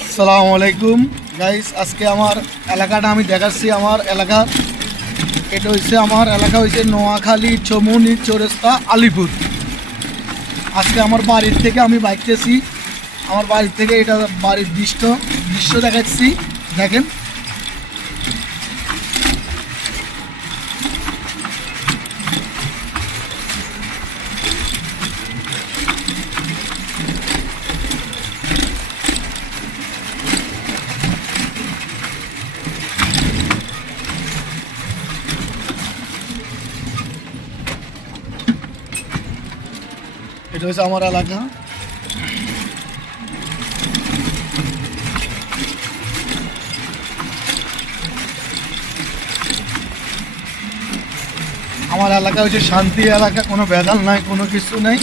আসসালামু আলাইকুম গাইস, আজকে আমার এলাকাটা আমি দেখাচ্ছি। আমার এলাকা এটা হচ্ছে আমার এলাকা হচ্ছে নোয়াখালী চৌমুহনী চৌরাস্তা আলিপুর। আজকে আমার বাড়ির থেকে আমি বাইকতেছি, আমার বাড়ির থেকে এটা বাড়ির দৃশ্য দেখাচ্ছি। দেখেন, এটা হচ্ছে আমার এলাকা। আমার এলাকা হচ্ছে শান্তি এলাকা, কোনো ভেজাল নাই, কোনো কিছু নেই।